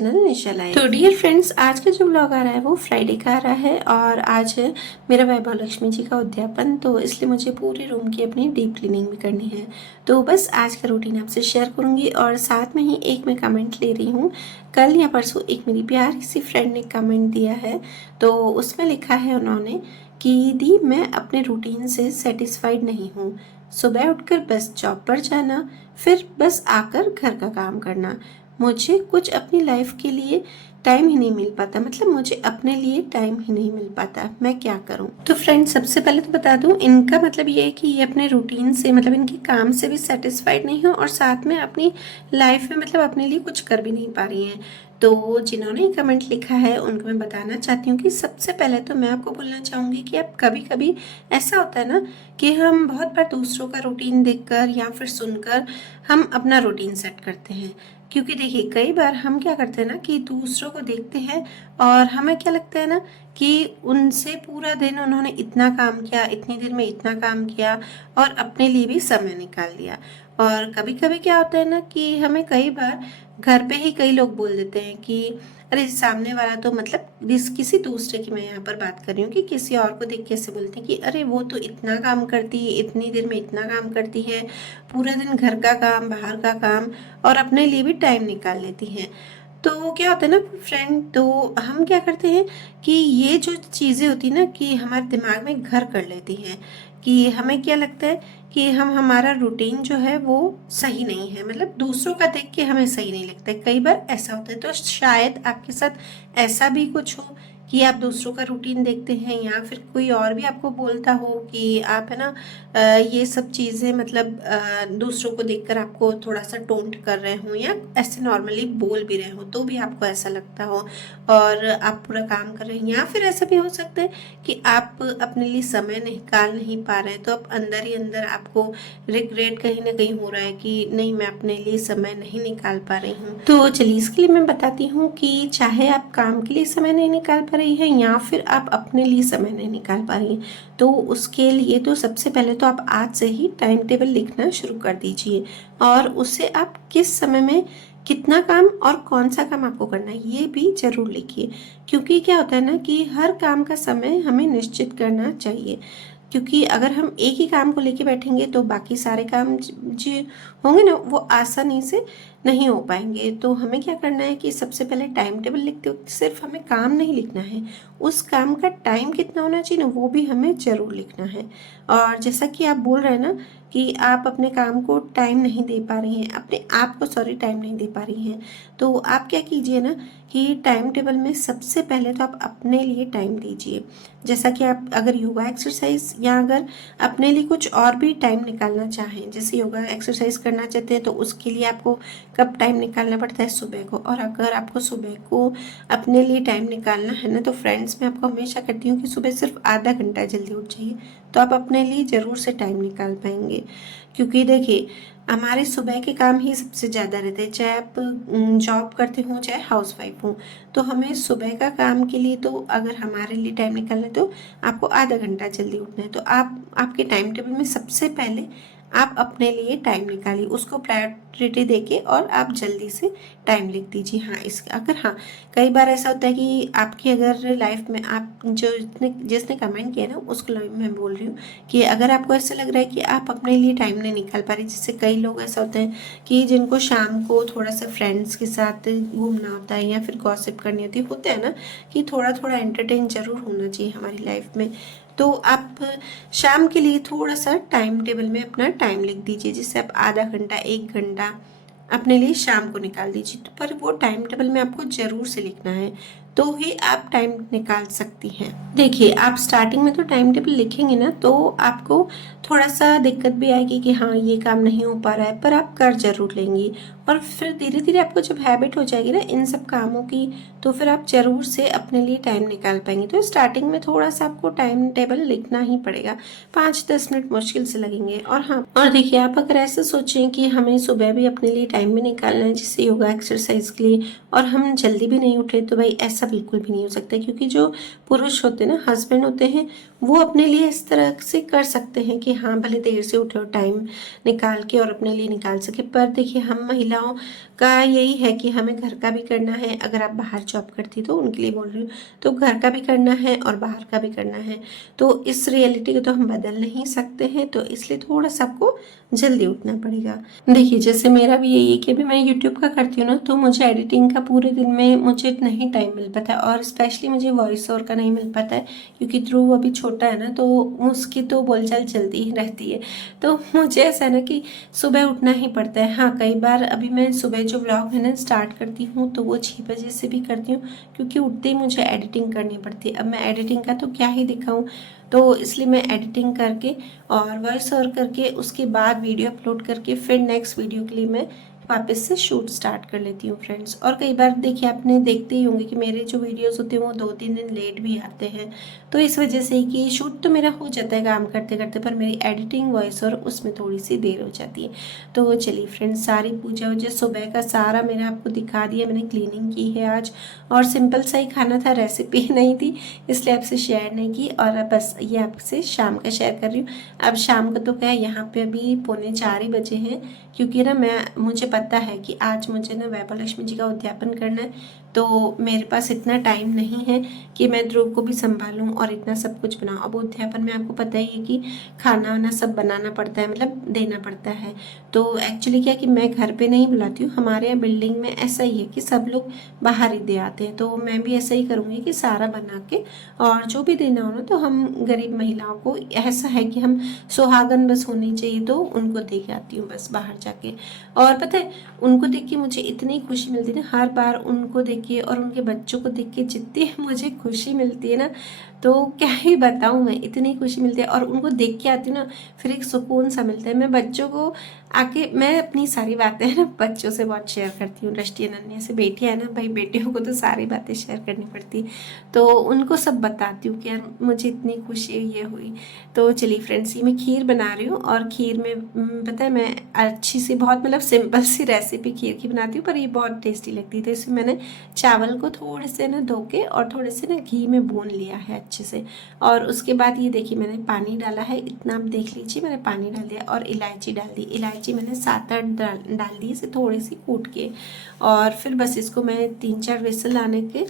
Channel निशा life. तो dear friends, आज का जो ब्लॉग आ रहा है वो फ्राइडे का आ रहा है और आज है मेरा वैभव लक्ष्मी जी का उद्यापन, तो इसलिए मुझे पूरे रूम की अपनी डीप क्लीनिंग भी करनी है। तो बस आज का रूटीन आपसे शेयर करूंगी और साथ में ही एक मैं कमेंट ले रही हूँ। कल या परसों एक मेरी प्यारी सी फ्रेंड ने कमेंट दिया है, तो उसमें लिखा है उन्होंने कि दी मैं अपने रूटीन से सेटिस्फाइड नहीं हूँ। सुबह उठकर बस जॉब पर जाना, फिर बस आकर घर का काम करना, मुझे कुछ अपनी लाइफ के लिए टाइम ही नहीं मिल पाता। मतलब मुझे अपने लिए टाइम ही नहीं मिल पाता, मैं क्या करूं। तो फ्रेंड, सबसे पहले तो बता दूं, इनका मतलब ये है कि ये अपने रूटीन से, मतलब इनके काम से भी सेटिस्फाइड नहीं हो और साथ में अपनी लाइफ में मतलब अपने लिए कुछ कर भी नहीं पा रही हैं। तो जिन्होंने कमेंट लिखा है उनको मैं बताना चाहती हूँ कि सबसे पहले तो मैं आपको बोलना चाहूँगी कि अब कभी कभी ऐसा होता है ना कि हम बहुत बार दूसरों का रूटीन देखकर या फिर सुनकर हम अपना रूटीन सेट करते हैं। क्योंकि देखिए, कई बार हम क्या करते हैं ना कि दूसरों को देखते हैं और हमें क्या लगता है ना कि उनसे पूरा दिन उन्होंने इतना काम किया, इतनी देर में इतना काम किया और अपने लिए भी समय निकाल लिया। और कभी कभी क्या होता है ना कि हमें कई बार घर पे ही कई लोग बोल देते हैं कि अरे सामने वाला तो, मतलब किसी दूसरे की मैं यहाँ पर बात कर रही हूँ कि किसी और को देख के ऐसे बोलते हैं कि अरे वो तो इतना काम करती है, इतनी देर में इतना काम करती है, पूरा दिन घर का काम, बाहर का काम और अपने लिए भी टाइम निकाल लेती हैं। तो क्या होता है ना फ्रेंड, तो हम क्या करते हैं कि ये जो चीज़ें होती है ना कि हमारे दिमाग में घर कर लेती हैं कि हमें क्या लगता है कि हमारा रूटीन जो है वो सही नहीं है, मतलब दूसरों का देख के हमें सही नहीं लगता है। कई बार ऐसा होता है, तो शायद आपके साथ ऐसा भी कुछ हो कि आप दूसरों का रूटीन देखते हैं या फिर कोई और भी आपको बोलता हो कि आप है ना ये सब चीज़ें, मतलब दूसरों को देखकर आपको थोड़ा सा टोंट कर रहे हो या ऐसे नॉर्मली बोल भी रहे हो तो भी आपको ऐसा लगता हो और आप पूरा काम कर रहे हैं। या फिर ऐसा भी हो सकता है कि आप अपने लिए समय निकाल नहीं पा रहे हैं, तो अब अंदर ही अंदर आपको रिग्रेट कहीं ना कहीं हो रहा है कि नहीं, मैं अपने लिए समय नहीं निकाल पा रही हूँ। तो चलिए, इसके लिए मैं बताती हूँ कि चाहे आप काम के लिए समय नहीं निकाल पा रही हैं या फिर आप अपने लिए समय नहीं निकाल पा रही हैं, तो उसके लिए तो सबसे पहले तो आप आज से ही टाइम टेबल लिखना शुरू कर दीजिए और उससे आप किस समय में कितना काम और कौन सा काम आपको करना है ये भी जरूर लिखिए। क्योंकि क्या होता है ना कि हर काम का समय हमें निश्चित करना चाहिए, क्योंकि अगर हम एक ही काम को लेके बैठेंगे तो बाकी सारे काम जो होंगे ना वो आसानी से नहीं हो पाएंगे। तो हमें क्या करना है कि सबसे पहले टाइम टेबल लिखते वक्त सिर्फ हमें काम नहीं लिखना है, उस काम का टाइम कितना होना चाहिए ना वो भी हमें जरूर लिखना है। और जैसा कि आप बोल रहे हैं ना कि आप अपने काम को टाइम नहीं दे पा रही हैं, अपने आप को सॉरी टाइम नहीं दे पा रही हैं, तो आप क्या कीजिए ना कि टाइम टेबल में सबसे पहले तो आप अपने लिए टाइम दीजिए। जैसा कि आप अगर योगा एक्सरसाइज या अगर अपने लिए कुछ और भी टाइम निकालना चाहें, जैसे योगा एक्सरसाइज करना चाहते हैं तो उसके लिए आपको कब टाइम निकालना पड़ता है, सुबह को। और अगर आपको सुबह को अपने लिए टाइम निकालना है ना, तो फ्रेंड्स मैं आपको हमेशा कहती हूँ कि सुबह सिर्फ आधा घंटा जल्दी उठ जाइए, तो आप अपने लिए ज़रूर से टाइम निकाल पाएंगे। क्योंकि देखिए, हमारे सुबह के काम ही सबसे ज़्यादा रहते हैं, चाहे आप जॉब करते हो चाहे हाउस वाइफ हो। तो हमें सुबह का काम के लिए तो अगर हमारे लिए टाइम निकालना है तो आपको आधा घंटा जल्दी उठना है। तो आप आपके टाइम टेबल में सबसे पहले आप अपने लिए टाइम निकालिए, उसको प्रायोरिटी देके और आप जल्दी से टाइम लिख दीजिए। हाँ, इस अगर हाँ कई बार ऐसा होता है कि आपकी अगर लाइफ में आप जो जिसने कमेंट किया ना उसको मैं बोल रही हूँ कि अगर आपको ऐसा लग रहा है कि आप अपने लिए टाइम नहीं निकाल पा रही, जैसे कई लोग ऐसा होते हैं कि जिनको शाम को थोड़ा सा फ्रेंड्स के साथ घूमना होता है या फिर गॉसिप करनी होती है, होता है ना कि थोड़ा थोड़ा एंटरटेन जरूर होना चाहिए हमारी लाइफ में। तो आप शाम के लिए थोड़ा सा टाइम टेबल में अपना टाइम लिख दीजिए, जिससे आप आधा घंटा एक घंटा अपने लिए शाम को निकाल दीजिए। तो पर वो टाइम टेबल में आपको जरूर से लिखना है, तो ही आप टाइम निकाल सकती हैं। देखिए, आप स्टार्टिंग में तो टाइम टेबल लिखेंगे ना तो आपको थोड़ा सा दिक्कत भी आएगी कि हाँ ये काम नहीं हो पा रहा है, पर आप कर जरूर लेंगी। और फिर धीरे धीरे आपको जब हैबिट हो जाएगी ना इन सब कामों की, तो फिर आप जरूर से अपने लिए टाइम निकाल पाएंगे। तो स्टार्टिंग में थोड़ा सा आपको टाइम टेबल लिखना ही पड़ेगा, 5-10 मिनट मुश्किल से लगेंगे। और हाँ, और देखिए, आप अगर ऐसे सोचें कि हमें सुबह भी अपने लिए टाइम भी निकालना है जिससे योगा एक्सरसाइज के लिए, और हम जल्दी भी नहीं उठे, तो भाई ऐसा बिल्कुल भी नहीं हो सकता। क्योंकि जो पुरुष होते हैं ना, हस्बैंड होते हैं, वो अपने लिए इस तरह से कर सकते हैं कि हाँ भले देर से उठे और टाइम निकाल के और अपने लिए निकाल सके। पर देखिए, हम महिलाओं का यही है कि हमें घर का भी करना है। अगर आप बाहर जॉब करती तो उनके लिए बोल रही हूँ, तो घर का भी करना है और बाहर का भी करना है। तो इस रियलिटी को तो हम बदल नहीं सकते हैं, तो इसलिए थोड़ा सा आपको जल्दी उठना पड़ेगा। देखिए जैसे मेरा भी यही है कि अभी मैं यूट्यूब का करती हूँ ना, तो मुझे एडिटिंग का पूरे दिन में मुझे नहीं टाइम मिल पाता है, और स्पेशली मुझे वॉइस ओवर का नहीं मिल पाता है, क्योंकि ध्रुव अभी छोटा है ना, तो उसकी तो बोलचाल चलती ही रहती है। तो मुझे ऐसा है ना कि सुबह उठना ही पड़ता है। हाँ, कई बार अभी मैं सुबह जो व्लॉग है ना स्टार्ट करती हूँ तो वो 6 बजे से भी करती हूँ, क्योंकि उठते ही मुझे एडिटिंग करनी पड़ती है। अब मैं एडिटिंग का तो क्या ही दिखाऊँ, तो इसलिए मैं एडिटिंग करके और वॉइस ओवर करके उसके बाद वीडियो अपलोड करके फिर नेक्स्ट वीडियो के लिए मैं वापस से शूट स्टार्ट कर लेती हूँ फ्रेंड्स। और कई बार देखिए आपने देखते ही होंगे कि मेरे जो वीडियोस होते हैं वो 2-3 दिन लेट भी आते हैं, तो इस वजह से कि शूट तो मेरा हो जाता है काम करते करते, पर मेरी एडिटिंग वॉइस और उसमें थोड़ी सी देर हो जाती है। तो चलिए फ्रेंड्स, सारी पूजा वूजा सुबह का सारा मैंने आपको दिखा दिया। मैंने क्लीनिंग की है आज, और सिंपल सा ही खाना था, रेसिपी नहीं थी इसलिए आपसे शेयर नहीं की, और अब बस ये आपसे शाम का शेयर कर रही हूँ। अब शाम का तो क्या है, यहाँ पे अभी 3:45 बजे हैं, क्योंकि ना मुझे पता है कि आज मुझे ना वैभव जी का उद्यापन करना है, तो मेरे पास इतना टाइम नहीं है कि मैं ध्रुव को भी संभालूं और इतना सब कुछ बनाऊं। अब उद्यापन में आपको पता ही है कि खाना वाना सब बनाना पड़ता है, मतलब देना पड़ता है। तो एक्चुअली क्या कि मैं घर पे नहीं बुलाती हूँ, हमारे यहाँ बिल्डिंग में ऐसा ही है कि सब लोग बाहर ही दे आते हैं, तो मैं भी ऐसा ही करूँगी कि सारा बना के, और जो भी देना हो ना तो हम गरीब महिलाओं को, ऐसा है कि हम सुहागन बस होनी चाहिए तो उनको दे के आती हूँ बस बाहर जाके। और पता है उनको देख के मुझे इतनी खुशी मिलती है ना, हर बार उनको देख के और उनके बच्चों को देख के जितनी मुझे खुशी मिलती है ना, तो क्या ही बताऊँ मैं, इतनी खुशी मिलती है। और उनको देख के आती हूँ ना, फिर एक सुकून सा मिलता है। मैं बच्चों को आके, मैं अपनी सारी बातें ना बच्चों से बहुत शेयर करती हूँ। रष्टि अनन्या से बेटियाँ है ना भाई, बेटियों को तो सारी बातें शेयर करनी पड़ती, तो उनको सब बताती हूँ कि यार मुझे इतनी खुशी ये हुई। तो चलिए फ्रेंड्स, ये मैं खीर बना रही हूँ, और खीर में पता है मैं अच्छी सी, बहुत मतलब सिंपल सी रेसिपी खीर की बनाती हूँ, पर ये बहुत टेस्टी लगती है। तो इसमें मैंने चावल को थोड़े से ना धो के और थोड़े से ना घी में भून लिया है अच्छे से, और उसके बाद ये देखिए मैंने पानी डाला है, इतना आप देख लीजिए, मैंने पानी डाल दिया, और इलायची डाल दी। इलायची मैंने 7-8 डाल दी, इसे थोड़ी सी कूट के, और फिर बस इसको मैं 3-4 विसल आने के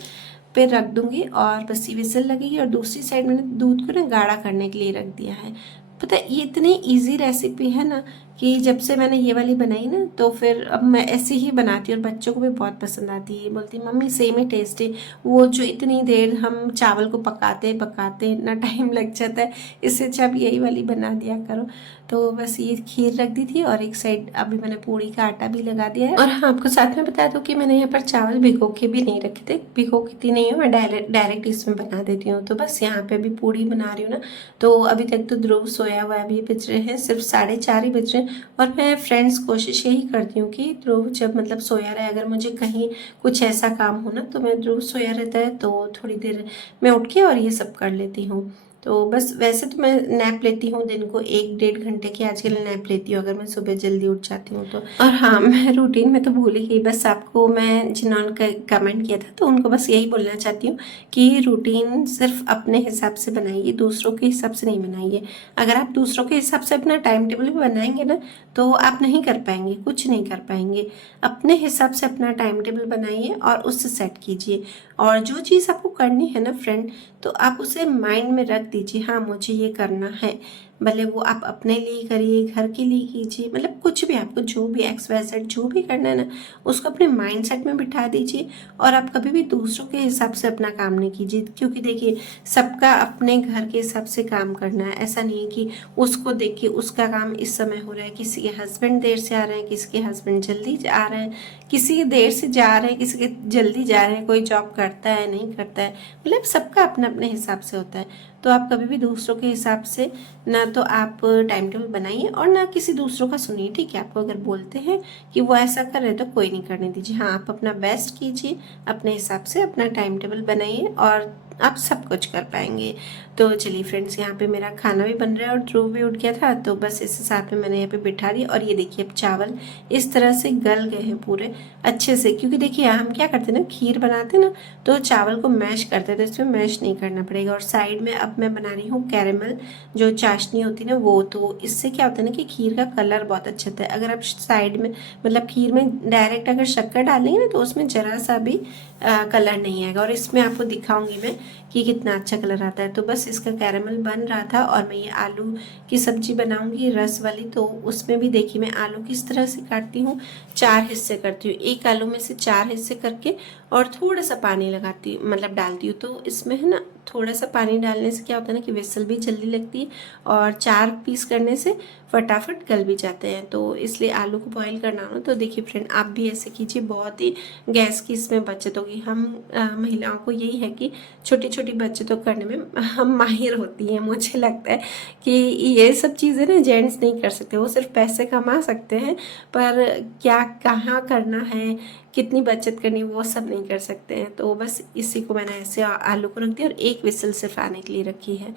पे रख दूंगी, और बस ये विसल लगेगी। और दूसरी साइड मैंने दूध को ना गाढ़ा करने के लिए रख दिया है। पता है ये इतनी इजी रेसिपी है ना, कि जब से मैंने ये वाली बनाई ना, तो फिर अब मैं ऐसे ही बनाती हूँ, और बच्चों को भी बहुत पसंद आती है। बोलती मम्मी सेम ही टेस्ट है, वो जो इतनी देर हम चावल को पकाते पकाते इतना टाइम लग जाता है, इससे अच्छा आप यही वाली बना दिया करो। तो बस ये खीर रख दी थी, और एक साइड अभी मैंने पूड़ी का आटा भी लगा दिया है। और हाँ, आपको साथ में बता दूं कि मैंने यहाँ पर चावल भिगो के भी नहीं रखे थे, भिगो के नहीं हूँ मैं, डायरेक्ट इसमें बना देती हूँ। तो बस यहाँ पे अभी पूड़ी बना रही हूँ ना, तो अभी तक तो ध्रुव सोया हुआ है, अभी बज रहे हैं सिर्फ 4:30 ही बज रहे हैं। और मैं फ्रेंड्स कोशिश यही करती हूँ कि ध्रुव जब मतलब सोया रहे, अगर मुझे कहीं कुछ ऐसा काम हो ना, तो मैं ध्रुव सोया रहता है तो थोड़ी देर मैं उठ के और ये सब कर लेती हूँ। तो बस वैसे तो मैं नैप लेती हूँ दिन को 1-1.5 घंटे की आजकल नैप लेती हूँ, अगर मैं सुबह जल्दी उठ जाती हूँ तो। और हाँ, मैं रूटीन में तो भूल ही गई, बस आपको मैं जिन्होंने कमेंट किया था तो उनको बस यही बोलना चाहती हूँ कि रूटीन सिर्फ अपने हिसाब से बनाइए, दूसरों के हिसाब से नहीं बनाइए। अगर आप दूसरों के हिसाब से अपना टाइम टेबल भी बनाएंगे ना, तो आप नहीं कर पाएंगे, कुछ नहीं कर पाएंगे। अपने हिसाब से अपना टाइम टेबल बनाइए और उससे सेट कीजिए। और जो चीज़ आपको करनी है ना फ्रेंड, तो आप उसे माइंड में रख दीजिए, हाँ मुझे ये करना है। भले वो आप अपने लिए करिए, घर के लिए कीजिए, मतलब कुछ भी आपको जो भी XYZ जो भी करना है ना, उसको अपने माइंड सेट में बिठा दीजिए। और आप कभी भी दूसरों के हिसाब से अपना काम नहीं कीजिए, क्योंकि देखिए सबका अपने घर के हिसाब से काम करना है। ऐसा नहीं है कि उसको देख के उसका काम इस समय हो रहा है, किसी के हस्बैंड देर से आ रहे हैं, किसी के हस्बैंड जल्दी आ रहे हैं, किसी के देर से जा रहे हैं, किसी के जल्दी जा रहे हैं, कोई जॉब करता है नहीं करता है, मतलब सबका अपना अपने हिसाब से होता है। तो आप कभी भी दूसरों के हिसाब से ना तो आप टाइम टेबल बनाइए और ना किसी दूसरों का सुनिए, ठीक है। आपको अगर बोलते हैं कि वो ऐसा कर रहे हैं तो कोई नहीं करने दीजिए। हाँ, आप अपना बेस्ट कीजिए, अपने हिसाब से अपना टाइम टेबल बनाइए और आप सब कुछ कर पाएंगे। तो चलिए फ्रेंड्स, यहाँ पे मेरा खाना भी बन रहा है और ध्रुव भी उठ गया था, तो बस इस साथ में मैंने यहाँ पे बिठा दी। और ये देखिए अब चावल इस तरह से गल गए हैं पूरे अच्छे से, क्योंकि देखिए हम क्या करते हैं ना, खीर बनाते हैं ना, तो चावल को मैश करते हैं, तो इसमें मैश नहीं करना पड़ेगा। और साइड में अब अब मैं बना रही हूँ कैरेमल, जो चाशनी होती है ना वो। तो इससे क्या होता है ना कि खीर का कलर बहुत अच्छा आता है। अगर आप साइड में मतलब खीर में डायरेक्ट अगर शक्कर डालेंगे ना तो उसमें ज़रा सा भी कलर नहीं आएगा। और इसमें आपको दिखाऊंगी मैं कि कितना अच्छा कलर आता है। तो बस इसका कैरेमल बन रहा था और मैं ये आलू की सब्जी बनाऊंगी रस वाली। तो उसमें भी देखिए मैं आलू किस तरह से काटती हूँ, 4 हिस्से करती हूँ। एक आलू में से 4 हिस्से करके और थोड़ा सा पानी लगाती हूँ, मतलब डालती हूँ। तो इसमें है ना थोड़ा सा पानी डालने से क्या होता है ना कि विसल भी जल्दी लगती है और 4 पीस करने से फटाफट गल भी जाते हैं। तो इसलिए आलू को बॉईल करना हो तो देखिए फ्रेंड आप भी ऐसे कीजिए, बहुत ही गैस की इसमें बचत होगी। हम महिलाओं को यही है कि छोटी छोटी बचतों करने में हम माहिर होती हैं। मुझे लगता है कि ये सब चीज़ें ना जेंट्स नहीं कर सकते, वो सिर्फ पैसे कमा सकते हैं पर क्या कहाँ करना है, कितनी बचत करनी वो सब नहीं कर सकते हैं। तो बस इसी को मैंने ऐसे आलू को रख दिया और एक विसल सिर्फ आने के लिए रखी है।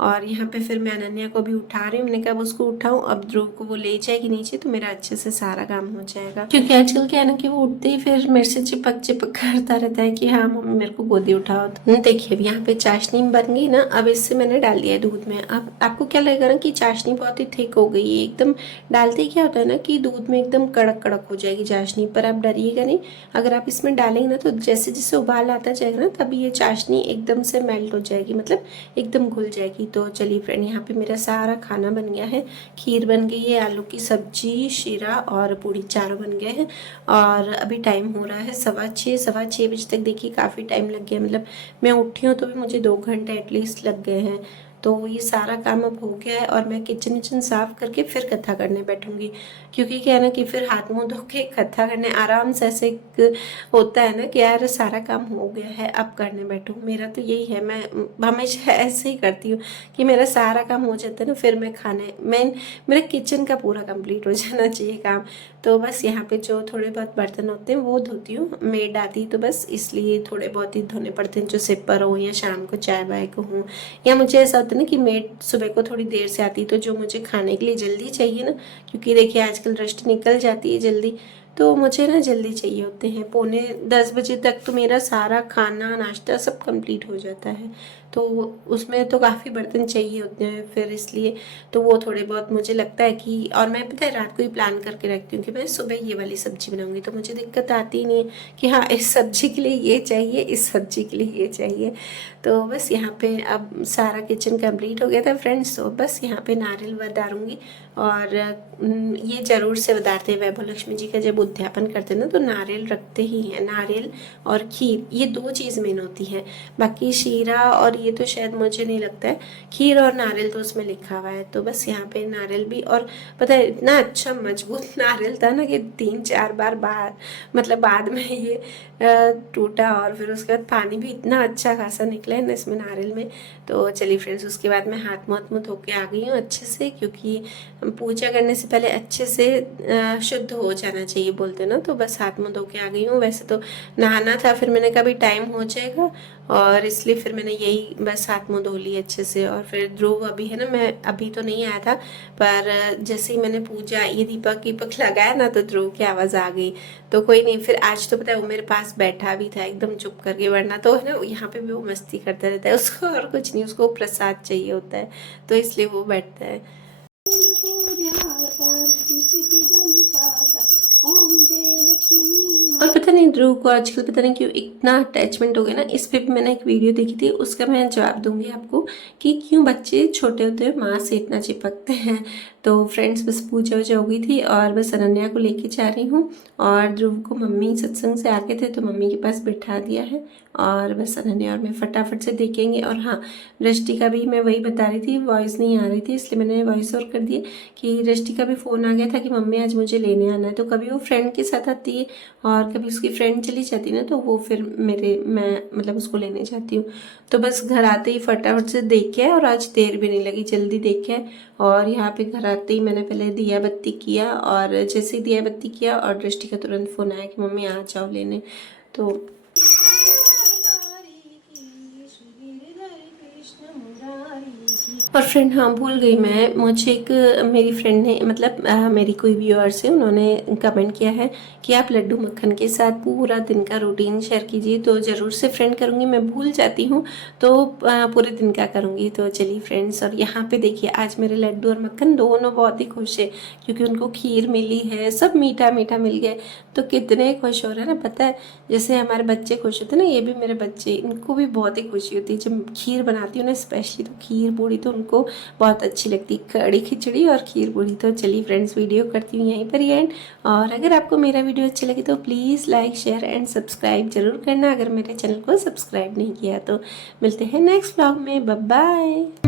और यहाँ पे फिर मैं अनन्या को भी उठा रही हूँ। मैंने कहा उसको उठाऊँ, अब ध्रुव को वो ले जाएगी नीचे तो मेरा अच्छे से सारा काम हो जाएगा। क्योंकि आजकल क्या है ना कि वो उठते ही फिर मेरे से चिपक चिपक करता रहता है कि हाँ मम्मी मेरे को गोदी उठाओ। तो देखिए अब यहाँ पे चाशनी बन गई ना, अब इससे मैंने डाल दिया है दूध में। अब आपको क्या लगेगा ना कि चाशनी बहुत ही थिक हो गई है एकदम, डालते ही क्या होता है ना कि दूध में एकदम कड़क कड़क हो जाएगी चाशनी। पर आप डरिएगा नहीं, अगर आप इसमें डालेंगे ना तो जैसे जैसे उबाल आता जाएगा ना तभी ये चाशनी एकदम से मेल्ट हो जाएगी, मतलब एकदम घुल जाएगी। तो चलिए फ्रेंड यहाँ पे मेरा सारा खाना बन गया है। खीर बन गई है, आलू की सब्जी, शीरा और पूड़ी चारों बन गए हैं। और अभी टाइम हो रहा है 6:15, 6:15 बजे तक। देखिए काफ़ी टाइम लग गया, मतलब मैं उठी हूँ तो भी मुझे 2 घंटे एटलीस्ट लग गए हैं। तो ये सारा काम अब हो गया है और मैं किचन विचन साफ करके फिर कथा करने बैठूंगी। क्योंकि क्या है ना कि फिर हाथ मुंह धो के कथा करने आराम से ऐसे एक होता है ना कि यार सारा काम हो गया है अब करने बैठूं। मेरा तो यही है, मैं हमेशा ऐसे ही करती हूँ कि मेरा सारा काम हो जाता है ना फिर मैं मेरे किचन का पूरा कंप्लीट हो जाना चाहिए काम। तो बस यहाँ पे जो थोड़े बहुत बर्तन होते हैं वो धोती हूँ, मेड आती तो बस इसलिए थोड़े बहुत ही धोने पड़ते हैं, जो सिपर हो या शाम को चाय वाय को हो। या मुझे ऐसा होता है ना कि मेड सुबह को थोड़ी देर से आती तो जो मुझे खाने के लिए जल्दी चाहिए ना, क्योंकि देखिए आजकल रश्त निकल जाती है जल्दी, तो मुझे ना जल्दी चाहिए होते हैं। 9:45 तक तो मेरा सारा खाना नाश्ता सब कंप्लीट हो जाता है। तो उसमें तो काफ़ी बर्तन चाहिए होते हैं फिर इसलिए तो वो थोड़े बहुत मुझे लगता है कि, और मैं पता है रात को ही प्लान करके रखती हूँ कि मैं सुबह ये वाली सब्जी बनाऊंगी। तो मुझे दिक्कत आती ही नहीं है कि हाँ इस सब्जी के लिए ये चाहिए, इस सब्जी के लिए ये चाहिए। तो बस यहाँ पे अब सारा किचन कंप्लीट हो गया था फ्रेंड्स। तो बस यहाँ पे नारियल वधारूंगी। और ये ज़रूर से बताते हैं वैभव लक्ष्मी जी का जब उद्यापन करते हैं ना तो नारियल रखते ही हैं। नारियल और खीर ये 2 चीज़ मेन होती है, बाकी शीरा और ये तो शायद मुझे नहीं लगता है। खीर और नारियल तो उसमें लिखा हुआ है। तो बस यहाँ पे नारियल भी, और पता है इतना अच्छा मजबूत नारियल था ना कि 3-4 बार मतलब बाद में ये टूटा। और फिर उसके बाद पानी भी इतना अच्छा खासा निकला है ना इसमें नारियल में। तो चलिए फ्रेंड्स उसके बाद मैं हाथ मुँह धो के आ गई हूँ अच्छे से, क्योंकि पूजा करने से पहले अच्छे से शुद्ध हो जाना चाहिए बोलते ना। तो बस हाथ मुँह धो के आ गई हूँ। वैसे तो नहाना था, फिर मैंने कहा भी टाइम हो जाएगा और इसलिए फिर मैंने यही बस हाथ मुँह धो लिए अच्छे से। और फिर ध्रुव अभी है ना, मैं अभी तो नहीं आया था पर जैसे ही मैंने पूजा ये दीपक वीपक लगाया ना तो ध्रुव की आवाज़ आ गई। तो कोई नहीं, फिर आज तो पता है वो मेरे पास बैठा भी था एकदम चुप करके, वरना तो है ना यहाँ पे भी वो मस्ती करता रहता है, उसको और कुछ नहीं, उसको प्रसाद चाहिए होता है तो इसलिए वो बैठता है। और पता नहीं ध्रुव को आजकल पता नहीं क्यों इतना अटैचमेंट हो गया ना। इस पे भी मैंने एक वीडियो देखी थी, उसका मैं जवाब दूंगी आपको कि क्यों बच्चे छोटे होते हुए माँ से इतना चिपकते हैं। तो फ्रेंड्स बस पूजा वूजा हो गई थी और बस अनन्या को लेके जा रही हूँ। और ध्रुव को मम्मी सत्संग से आके थे तो मम्मी के पास बिठा दिया है और बस अनन्या और मैं फटाफट से देखेंगे। और हाँ दृष्टि का भी मैं वही बता रही थी, वॉइस नहीं आ रही थी इसलिए मैंने वॉइस ओवर कर दिया कि दृष्टि का भी फ़ोन आ गया था कि मम्मी आज मुझे लेने आना है। तो कभी वो फ्रेंड के साथ आती है और कभी उसकी फ्रेंड चली जाती है ना तो वो फिर मैं मतलब उसको लेने जाती हूँ। तो बस घर आते ही फटाफट से देख के, और आज देर भी नहीं लगी, जल्दी देखे। और यहाँ पे घर आते ही मैंने पहले दिया बत्ती किया, और जैसे ही दिया बत्ती किया और दृष्टि का तुरंत फ़ोन आया कि मम्मी आ जाओ लेने। तो और फ्रेंड हाँ, भूल गई मैं, मुझे एक मेरी फ्रेंड ने मतलब मेरी कोई व्यूअर्स है, उन्होंने कमेंट किया है कि आप लड्डू मक्खन के साथ पूरा दिन का रूटीन शेयर कीजिए। तो ज़रूर से फ्रेंड करूँगी, मैं भूल जाती हूँ तो पूरे दिन का करूँगी। तो चलिए फ्रेंड्स, और यहाँ पे देखिए आज मेरे लड्डू और मक्खन दोनों बहुत ही खुश है क्योंकि उनको खीर मिली है, सब मीठा मीठा मिल गया। तो कितने खुश हो रहे हैं ना, पता है जैसे हमारे बच्चे खुश होते हैं ना, ये भी मेरे बच्चे, इनको भी बहुत ही खुशी होती है जब खीर बनाती हूँ ना स्पेशली। तो खीर पूड़ी तो उनको बहुत अच्छी लगती, कड़ी खिचड़ी और खीर पूड़ी। तो चलिए फ्रेंड्स, वीडियो करती हूँ यहीं पर ही एंड। और अगर आपको मेरा वीडियो अच्छा लगे तो please like share and subscribe जरूर करना, अगर मेरे चैनल को सब्सक्राइब नहीं किया तो। मिलते हैं नेक्स्ट व्लॉग में, बाय बाय।